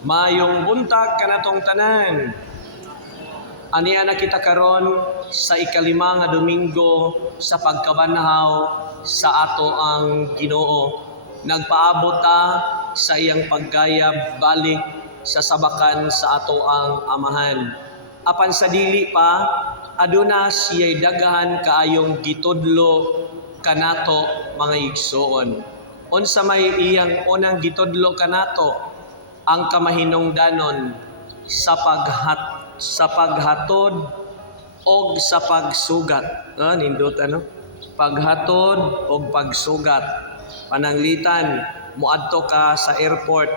Mayong buntag kanatong tanan. Aniya na kita karon sa ikalima nga Domingo sa pagkabanhaw sa ato ang Ginoo. Nagpaabot ta sa iyang paggayab balik sa sabakan sa ato ang Amahan. Apan sa dili pa, aduna siya'y daghan kaayong gitudlo kanato mga igsoon. Unsa may iyang unang gitudlo kanato, ang kamahinungdanon sa paghatod o sa pagsugat. Nindot ano? Paghatod o pagsugat. Pananglitan, muadto ka sa airport,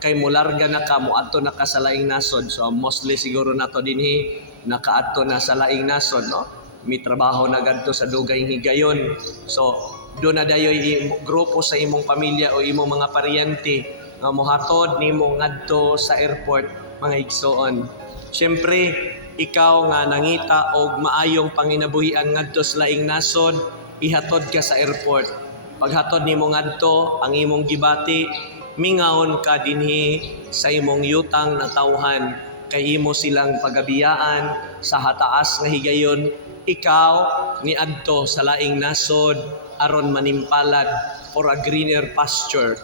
kay mularga na ka, muadto na ka sa laing nasod. So mostly siguro nato dinhi nakaadto na sa laing nasod, no? May trabaho na gadto sa dugay higayon. So doon na dayoy grupo sa imong pamilya o imong mga paryente nga mohatod nimo ngadto sa airport, mga igsoon. Siyempre, ikaw nga nangita og maayong panginabuhian ngadto sa laing nasod, ihatod ka sa airport. Paghatod nimo ngadto, ang imong gibati, mingaon ka dinhi sa imong yutang na tawhan, kay imo silang pagabiyaan sa hataas nga higayon. Ikaw niadto sa laing nasod aron manimpalad for a greener pasture.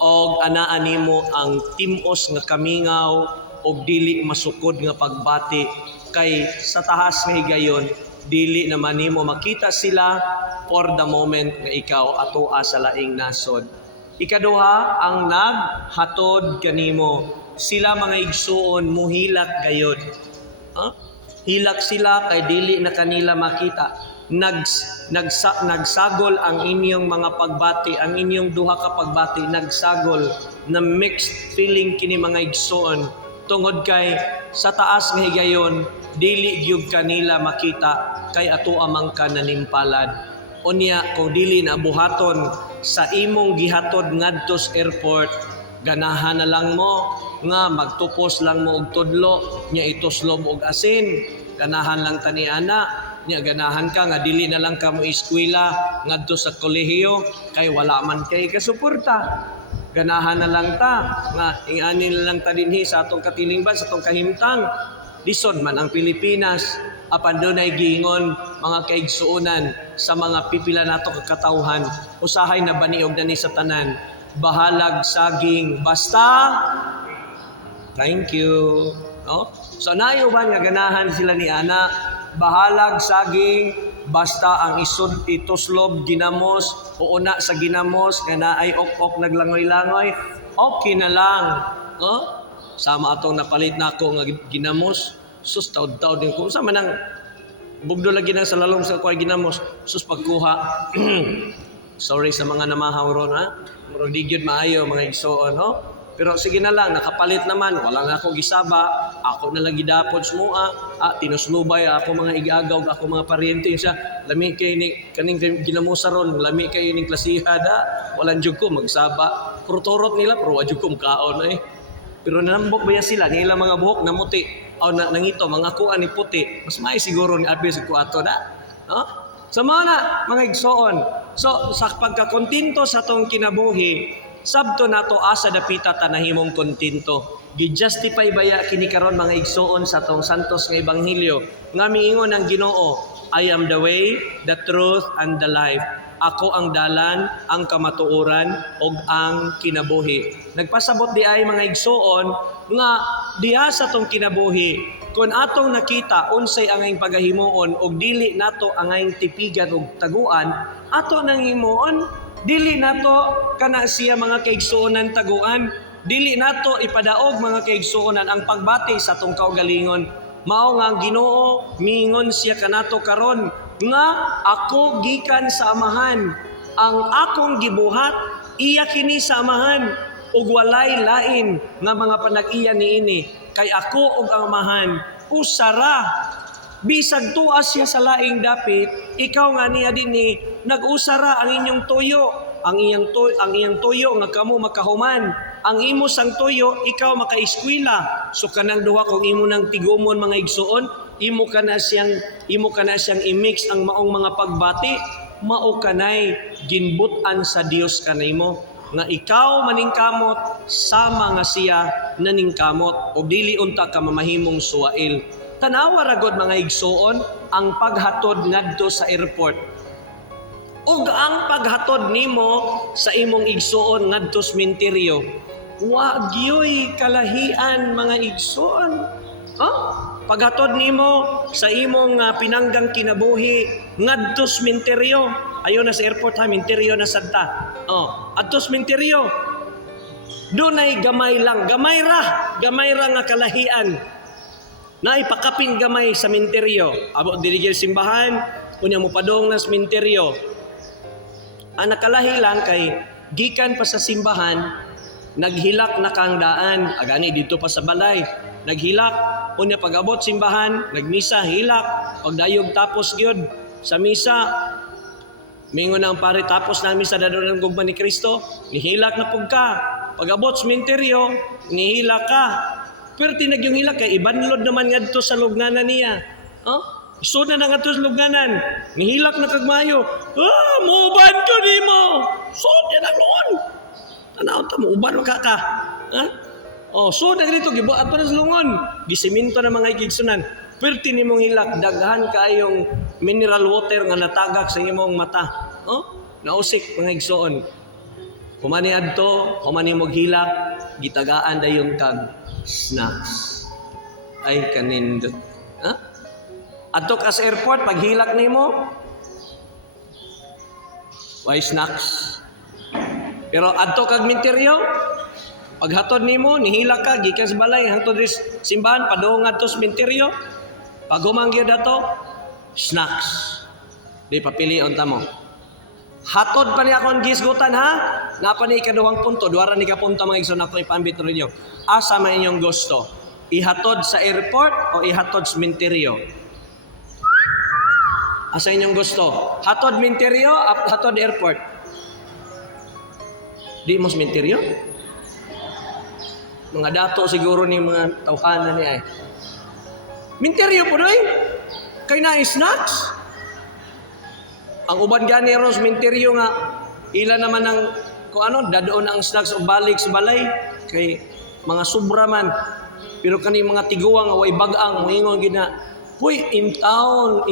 Og anaa nimo ang timos nga kamingaw og dili masukod nga pagbati, kay sa tahas nga higayon dili naman nimo makita sila for the moment nga ikaw atoa sa laing nasod. Ikaduha, ang naghatod kanimo, sila mga igsuon muhilak gayod. Hilak sila kay dili na kanila makita. Nagsagol ang inyong mga pagbati, ang inyong duha ka pagbati nagsagol na mixed feeling kini mga igsoon, tungod kay sa taas nga higayon dili gyud kanila makita, kay ato amang ka nanimpalad. Unya kung dili na buhaton sa imong gihatod ngadto sa airport, ganahan na lang mo nga magtupos lang mo og tudlo nya ituslob og asin. Ganahan lang tani ana nya ganahan ka nga dili na lang ka mo eskwela ngadto sa kolehiyo, kay wala man kay kasuporta. Ganahan na lang ta nga ingani na lang ta dinhi sa atong katilingban, sa atong kahimtang. Lisod man ang Pilipinas, apan dunay giingon mga kaigsuonan sa mga pipila nato kakatawhan, usahay na baniog na ni sa tanan, bahalag saging basta thank you. No? So nayo ba nga ganahan sila ni ana, bahalag saging basta ang ituslob ginamos o una sa ginamos nga naay ok-ok naglangoy-langoy, okay na lang. Sama atong napalit na ako nga ginamos, sus taud-taud din ko. Sa manang bugdo lagi na sa lalong sa kuha ginamos, sus pagkuha. Sorry sa mga namahaw ron, ha? Murag di gyud maayo mga igsoon, no? Pero sige na lang, nakapalit naman, wala na akong gisaba, ako na lang gidapod sumua, tinuslubay ako mga igagaw, ako mga paryente siya, lami kay ni kaning ginamusa ron, lami kay ning klasiha walang jud ko magsaba. Prutorot nila, pero wa jud ko mkaon eh. Pero nanambok ba sila, nila mga buhok namuti, o nangito, mga kuan ni puti, mas may siguro ni abis ko ato na. No? So mga mga igsoon, so sa pagkakontinto sa tong kinabuhi, sabto nato asa dapita tanahimong kontento. Gi-justify baya kini karon mga igsoon sa tong santos nga ebanghelyo nga miingon ang Ginoo, I am the way, the truth and the life. Ako ang dalan, ang kamatuoran ug ang kinabuhi. Nagpasabot di ay mga igsoon nga diha sa tong kinabuhi, kung atong nakita unsay angay pagahimuon og dili nato angay tipigan og taguan, ato nang himuon. Dili nato kana siya mga kaigsuonan taguan, dili nato ipadaog mga kaigsuonan ang pagbati sa tong kaugalingon. Mao nga ang Ginoo miingon siya kanato karon nga ako gikan sa Amahan, ang akong gibuhat iya kini sa Amahan, ug walay lain nga mga panag-iya niini, kay ako ug ang Amahan usara. Bisag tuas siya sa laing dapit, ikaw nga niya dinhi nag-usara ang inyong tuyo, ang iyang tuyo nga kamo makahuman, ang imo sang tuyo ikaw makaeskwela. So kanang duha kung imo nang tigumon mga igsuon, imo kana siyang i-mix ang maong mga pagbati, mao kanay ginbutan sa Dios kanimo. nga ikaw maningkamot sama nga siya naningkamot o dili unta ka mamahimong suwail. Tanawa ra gud mga igsoon ang paghatod ngadto sa airport. Ug ang paghatod nimo sa imong igsoon ngadto sa sementeryo, wa gyoy kalahian mga igsoon. Paghatod nimo sa imong pinanggang kinabuhi ngadto sa sementeryo. Ayo na sa airport ha, sementeryo na sadta. Adto sa sementeryo. Dunay gamay ra nga kalahian. Na ipakapin gamay sa sementeryo. Abo dili simbahan, unya mo padong na sementeryo. Ang nakalahi lang kay gikan pa sa simbahan, naghilak na kang daan. Agani dito pa sa balay. Naghilak, unya pag-abot simbahan, nagmisa, hilak. Pagdayog tapos gyud sa misa, mingon ang pare tapos na misa dadon ng gugma ni Kristo, nihilak na pug ka. Pag-abot sementeryo, nihilak ka. Pero tinag yung hilak kay ibanlod naman ngadto sa lugnanan niya. So na ngadto sa lugnanan, nihilak na kagmayo. Muuban ko nimo. So na noon. Tanaw ta mo uban ka ka. So na dito gibuhat pa sa lungon. Gisiminto na mga igigsunan. Pero tinimong hilak daghan kaayong mineral water nga natagak sa imong mata. Nausik mga igsoon. Kumani adto, kumani mog hilak, gitagaan dayon kag snacks. Ay kanindot. Adto ka sa airport pag hilak nimo, why snacks? Pero adto kag sementeryo, paghatod nimo nihilak ka gikan sa balay hangtod simbahan padung adto sa sementeryo. Pag humanggyo dato, snacks. Di papilion ta mo. Hatod pa niya akong gisgutan ha. Napa ni ikaduhang punto, duwara ni ka punto mga igsoon ako ipambit ninyo. Asa man inyong gusto? Ihatod sa airport o ihatod sa sementeryo? Asa inyong gusto? Hatod sementeryo, hatod airport? Di mo sementeryo? Mga dato siguro ni mga tawhanan niya eh. Sementeryo po doy. Kay na snacks. Ang uban gani ron sementeryo nga ila naman ang kung ano dadoon ang snacks o balik sa balay kay mga sobra man. Pero kani mga tiguang nga way bag-ang moingon gina, "Huy, in town,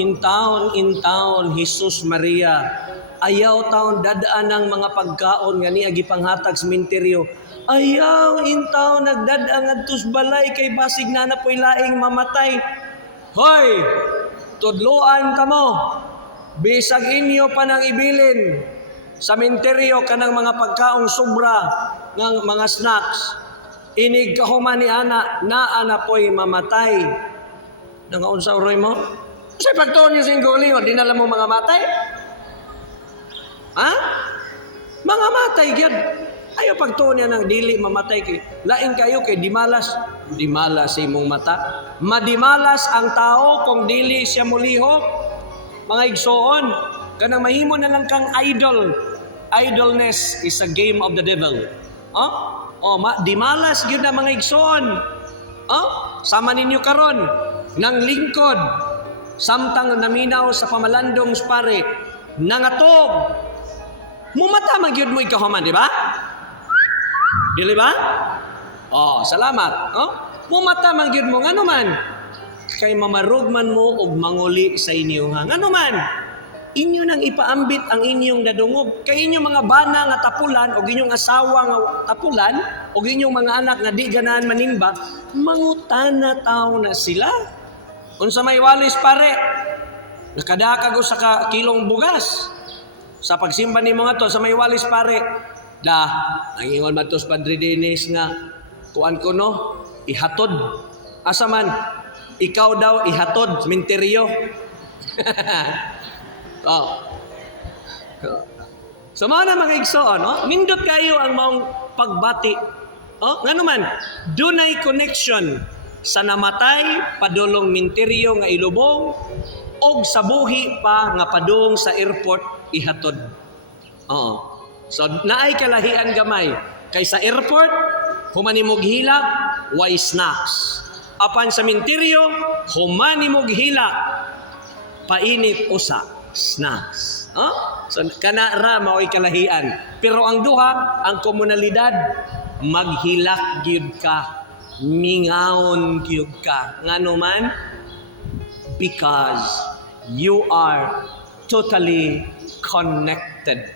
Jesus Maria. Ayaw taon dadaan ng mga pagkaon nga niya gipanghatag sa sementeryo. Ayaw in town nagdadaan ngadto sa balay kay basig na po'y laing mamatay." Hoy, tudloan ka mo. Bisag inyo pa nang ibilin sa sementeryo kanang mga pagkaong sobra ng mga snacks. Inig kahuman ni ana, naa po'y mamatay. Nangaunsa uroy mo? Kasi pagtuon niyo sa inggoling, di na mo mga matay? Mga matay, gyud. Ayaw pagtuon niya ng dili mamatay kay lain kayo kay dimalas sa imong mata. Madimalas ang tao kung dili siya mulihok. Mga igsoon, kanang mahimo na lang kang idol. Idleness is a game of the devil. Dimalas gyud na mga igsoon. Sama ninyo karon nang lingkod samtang naminaw sa pamalandong pare nangatog. Mumata man gyud mo ikahuman, di ba? Dili ba? Salamat. Mumata man gyud mo ngano man kay mamarog man mo og manguli sa inyo ha. Ngano man inyo nang ipaambit ang inyong dadungog kay inyong mga bana nga tapulan o inyong asawa nga tapulan o inyong mga anak nga di ganahan manimba, mangutana taw na sila. Unsa may walis pare? Nakadakag o sa kilong bugas. Sa pagsimba ni mga to sa may walis pare. Ang ingon matos Padre Dennis nga kuan ko no, ihatod. Asa man ikaw daw ihatod sementeryo. So mga igsoon, nindot kayo ang maong pagbati. Ngano man, dunay connection sa namatay padulong sementeryo nga ilubong og sa buhi pa nga padung sa airport ihatod. So naay kalahian gamay kay sa airport humanimog hilak way snacks. Apan sa sementeryo humanimog hilak painit usa snacks. So kana ra mao'y kalahian. Pero ang duha, ang komunalidad, maghilak gyud ka, mingaon gyud ka. Ngano man? Because you are totally connected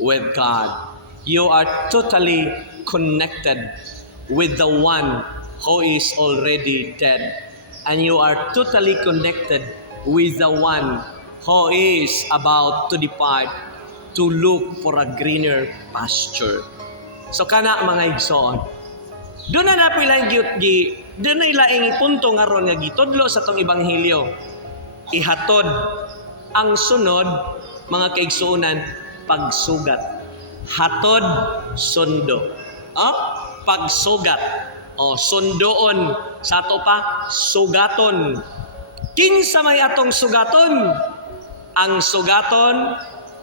with God. You are totally connected with the one who is already dead. And you are totally connected with the one who is about to depart to look for a greener pasture. So kana mga igsoon, doon na napilang doon na ilaing ipunto nga ron nga gitudlo sa tong ebanghelyo. Ihatod ang sunod, mga kaigsuonan, pagsugat. Hatod, sundo. Pagsugat. Sundoon. Sa ato pa, sugaton. Kinsa may atong sugaton? Ang sugaton,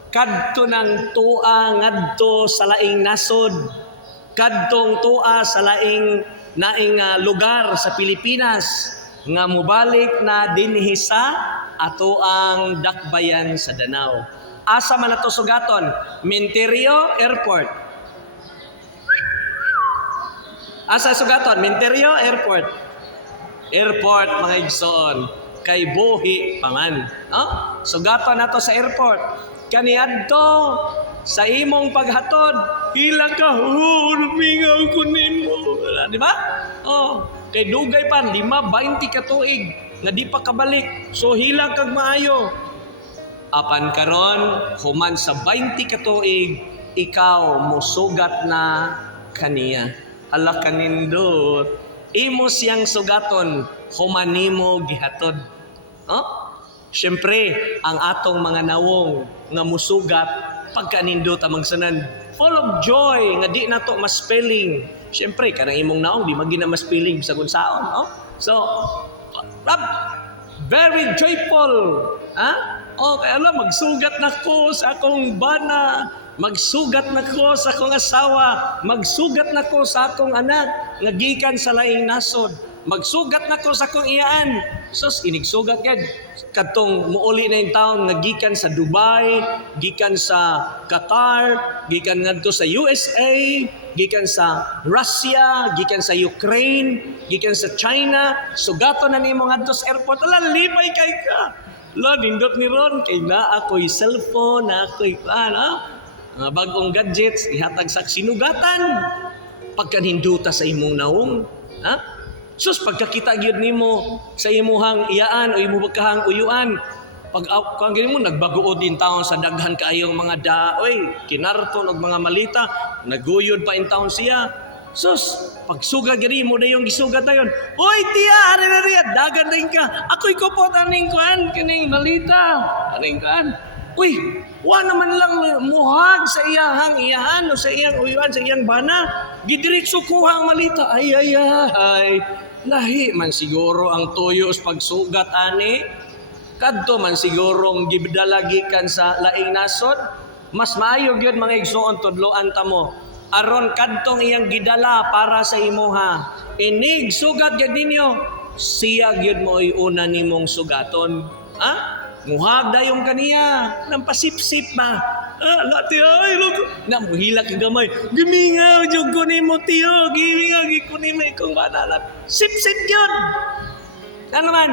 kadto ng tua ngadto sa laing nasod. Kadtong tua sa laing lugar sa Pilipinas nga mubalik na dinhi sa ato ang dakbayan sa Danau. Asa man ato sugaton? Minterio Airport. Asa sugaton? Minterio Airport. Airport mga igsoon. Kay buhi paman. Sugaton nato sa airport. Kaniadto sa imong paghatod, hila ka, lumingaw ko nimo. Di ba? Kay dugay pa, 5-20 ka tuig, nga di pa kabalik. So hila kag maayo. Apan karon, human sa 20 ka tuig, ikaw musugat na kaniya. Hala kanindot. Imo siyang sugaton, human nimo gihatod. Siyempre, ang atong mga nawong nga musugat, pagkanindot amang sanan, full of joy, nga di na to mas-spelling. Siyempre, kanang imong naong, di magina mas-spelling sa kunsaon. So, very joyful. Kaya alam, magsugat na ko sa akong bana, magsugat na ko sa akong asawa, magsugat na ko sa akong anak, nagikan sa laing nasod, magsugat na ko sa akong iyaan. Sus, inigsugat yan. Katong muuli na yung taon, nagikan sa Dubai, gikan sa Qatar, gikan ngadto sa USA, gikan sa Russia, gikan sa Ukraine, gikan sa China, sugato na nimo ngadto sa airport. Ala, lipay kay ka. Ala, nindot ni Ron, kay na ako'y cellphone, na ako'y bagong gadgets, ihatag sa sinugatan. Pagkaninduta sa imong naong, sus, pagkakita gyud nimo sa imuhang iyaan o imo bakahang uyuan, pag kung mo nagbaguod din taon sa daghan kaayong mga daoy, kinarton og mga malita, naguyod pa in taon siya. Sus, pagsuga gani mo dayong gisugat dayon. Hoy tiya, ari dagan din ka. Ako'y kupot aning kuan kining malita. Aning kuan. Uy, wa naman lang muhag sa iyahang iyahan o sa iyang uyuan, sa iyang bana. Gidiretso kuhang malita. Ay. Lahi man siguro ang tuyos pagsugat ani. Kadto man siguro gibdala gikan sa laing nasod. Mas maayo gyud mga igsoon tudloan ta mo. Aron kadtong iyang gidala para sa imuha. Inig sugat gyud ninyo. Siya gyud mo una nimong sugaton. Muhag dayong kaniya, nang pasip-sip ba? Lati ay, look, namuhila ka gamay. Gimingaw, jug ko ni mo, tiyo. Gimingaw, gikunin mo ikong banana. Sip-sip yun. Ano man,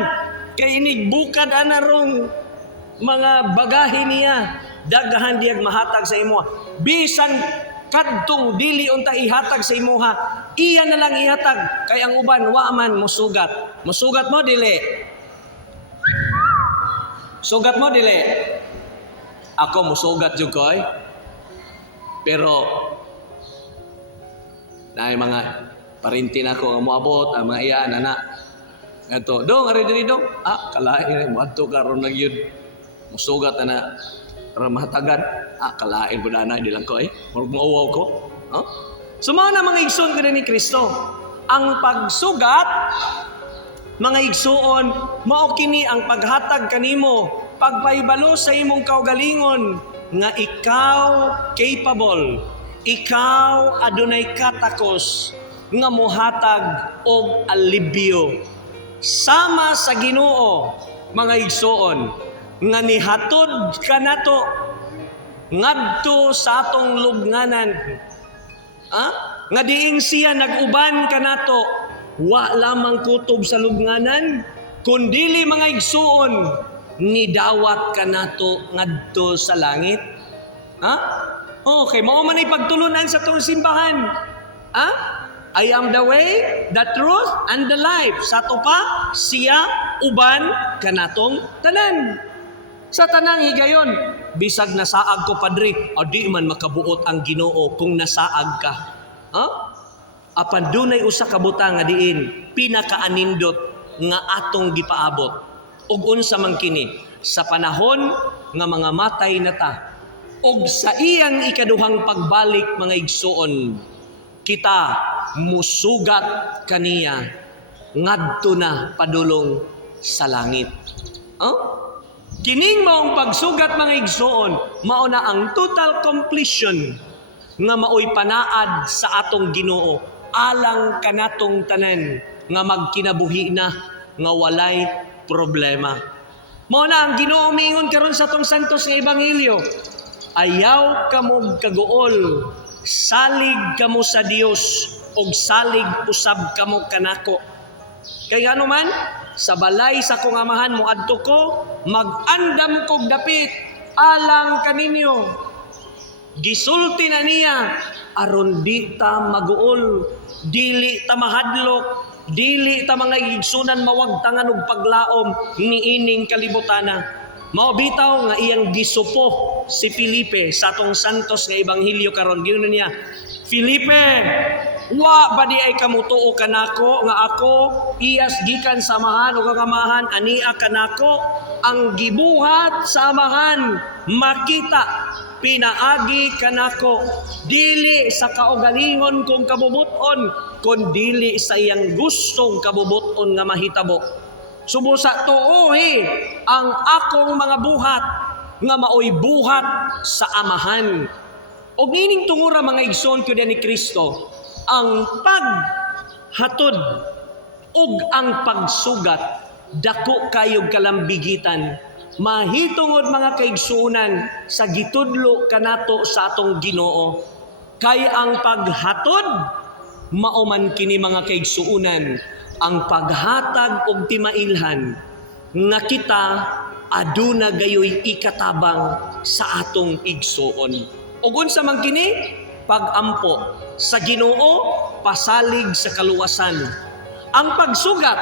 kay inigbukad anarong mga bagahe niya. Dagahan diyag mahatag sa imo. Bisan kadtong dili unta ihatag sa imuha. Iya na lang ihatag. Kay ang uban, wa man musugat. Musugat mo, dili. Sugat mo, dili. Ako, musugat yung koy. Pero, na mga parintin ako ang muabot, ang mga iyaan, anak. Ito, dong, ari diri dong. Kalain, muadto karon lang yun. Musugat na ramatagan. Kalain po na di lang ko Murag mauwaw ko. So, mga mga igsoon ko ni Kristo. Ang pagsugat, mga igsuon, mao kini ang paghatag kanimo, pagpaibalo sa imong kaugalingon nga ikaw capable, ikaw adunay katakos nga mohatag og alibyo sama sa Ginoo, mga igsuon, nga nihatod kanato ngadto sa atong lubnganan. Nga diin siya nag-uban kanato, wa lamang kutob sa lubnganan, kundili mga igsuon, nidawat kanato ngadto sa langit. Okay, mao man ay pagtulunan sa tong simbahan. I am the way, the truth, and the life. Sa to pa, siya uban kanatong tanan. Sa tanang higayon, bisag nasaag ko padri, o di man makabuot ang Ginoo kung nasaag ka. Apan dunay usa ka butang nga diin pinakaanindot nga atong gipaabot. Ug unsa man kini sa panahon nga mga matay na ta, ug sa iyang ikaduhang pagbalik mga igsuon, kita musugat kaniya ngadto na padulong sa langit. Kining maong pagsugat mga igsuon, mao na ang total completion nga maoy panaad sa atong Ginoo alang kanatong tanan nga magkinabuhi na nga walay problema. Mao na ang Ginoo miingon karon sa atong santos nga ebanghelyo, ayaw kamo kaguol, salig kamo sa Dios ug salig usab kamo kanako. Kay ano man sa balay sa kong amahan mo adto ko, mag-andam kog dapit alang kaninyo. Gisulti na niya aron di ta maguol, dili ta mahadlok, dili ta mga igsunan mawagtangan og paglaom niining kalibutana. Mao bitaw nga iyang gisupo si Felipe sa atong santos nga ebanghelyo karon. Ginon niya, Felipe, wa ba di ay kamutuo kanako nga ako iyas gikan sa amahan o kagamahan ania kanako ang gibuhat sa amahan makita pinaagi kanako dili sa kaugalingon kong kabubuton kun dili sa iyang gustong kabubuton nga mahitabo. Subo sa tuohi ang akong mga buhat nga maoy buhat sa amahan. O gining tungura mga igsoon ko ni Kristo, ang paghatod ug ang pagsugat dako kayog kalambigitan mahitungod mga kaigsuonan sa gitudlo kanato sa atong Ginoo. Kay ang paghatod mao man kini mga kaigsuonan ang paghatag og timailhan nga kita aduna gayoy ikatabang sa atong igsuon. Ug unsa man kini? Pagampo sa Ginoo, pasalig sa kaluwasan. Ang pagsugat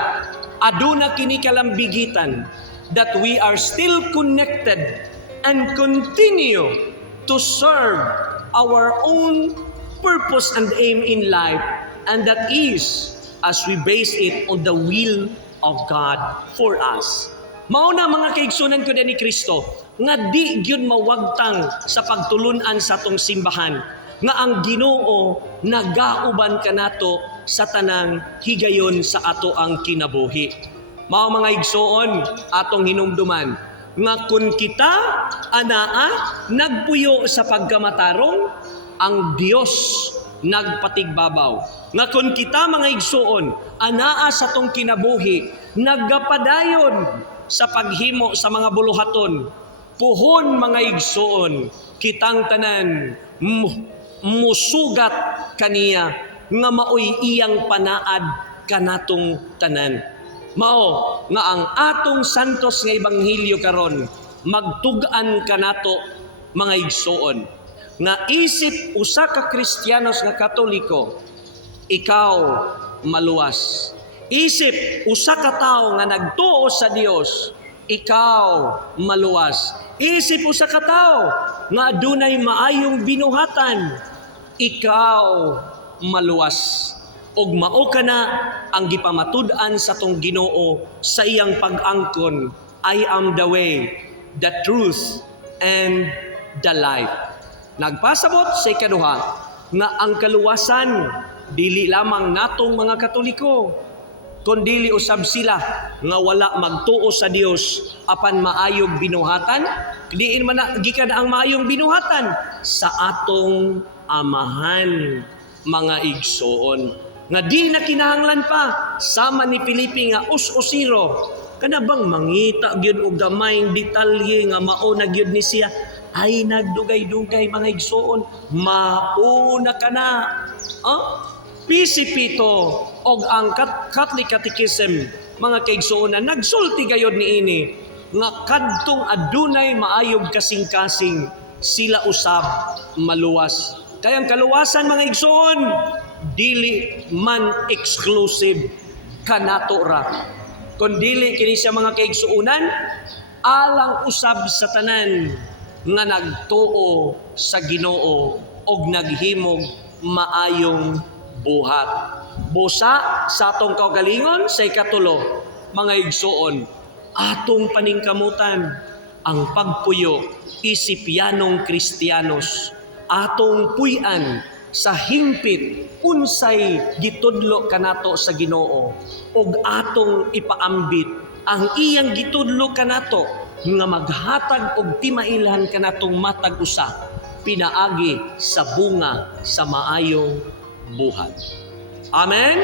aduna kini kalambigitan that we are still connected and continue to serve our own purpose and aim in life, and that is as we base it on the will of God for us. Mao na mga kaigsunan ko ni Kristo nga di gyud mawagtang sa pagtulunan sa atong simbahan nga ang Ginoo nagauban kanato sa tanang higayon sa ato ang kinabuhi. Mao mga igsoon atong hinumduman nga kun kita anaa nagpuyo sa pagkamatarong, ang Dios nagpatigbabaw. Nga kun kita mga igsoon anaa sa tong kinabuhi nagapadayon sa paghimo sa mga buluhaton, puhon mga igsoon kitang tanan musugat kaniya nga maoy iyang panaad kanatong tanan. Mao nga ang atong santos nga ebanghelyo karon magtug-an kanato mga igsoon nga isip usa ka Kristiyanos nga Katoliko, ikaw maluwas. Isip usa ka tawo nga nagtuo sa Dios, ikaw maluwas. Isip usa ka tawo nga adunay maayong binuhatan, ikaw maluwas. Og mao kana ang gipamatud-an sa tong Ginoo sa iyang pag-angkon, I am the way, the truth, and the life. Nagpasabot sa ikaduha nga ang kaluwasan dili lamang natong mga Katoliko, kundi usab sila nga wala magtuo sa Dios apan maayong binuhatan, diin man gikan ang maayong binuhatan sa atong amahan mga igsoon. Nga di na kinahanglan pa sama ni Felipe nga us-usiro kana bang mangita gyud og gamay detalye nga mao na gyud ni siya. ay nagdugay-dugay mga igsoon, mauna ka na. Pisipito og ang Catholic Catechism, mga kaigsuonan, nagsulti gayod niini nga kadtong adunay maayog kasing-kasing sila usab maluwas. Kaya ang kaluwasan mga igsoon, dili man exclusive kanato ra. Kung dili kini siya mga kaigsuonan, alang usab sa tanan nga nagtuo sa Ginoo og naghimog maayong buhat. Busa sa atong kaugalingon sa ikatulo, mga igsuon, atong paningkamutan ang pagpuyo isipyanong Kristiyanos, atong puy-an sa himpit unsay gitudlo kanato sa Ginoo ug atong ipaambit ang iyang gitudlo kanato nga maghatag og timailhan kanatong matag usa pinaagi sa bunga sa maayong buhat. Amen.